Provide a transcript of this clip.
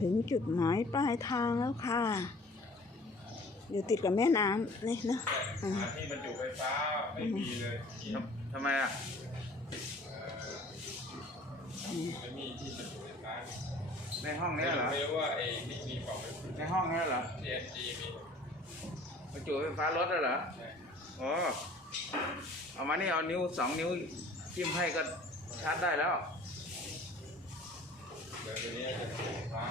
ถึงจุดหมายปลายทางแล้วค่ะอยู่ติดกับแม่น้ำนี่นะที่บรรจุไฟฟ้าไม่มีเลยทำไมอ่ะไม่มีที่บรรจุไฟฟ้าในห้องนี้เหรอไม่รู้ว่าไอ้นี่มีเปล่าในห้องนี้เหรอ TNT มีบรรจุไฟฟ้ารถเหรอโอ้เอามานี่เอานิ้ว2 นิ้วจิ้มให้ก็ชาร์จได้แล้วเดี๋ยวนี้จะไฟฟ้า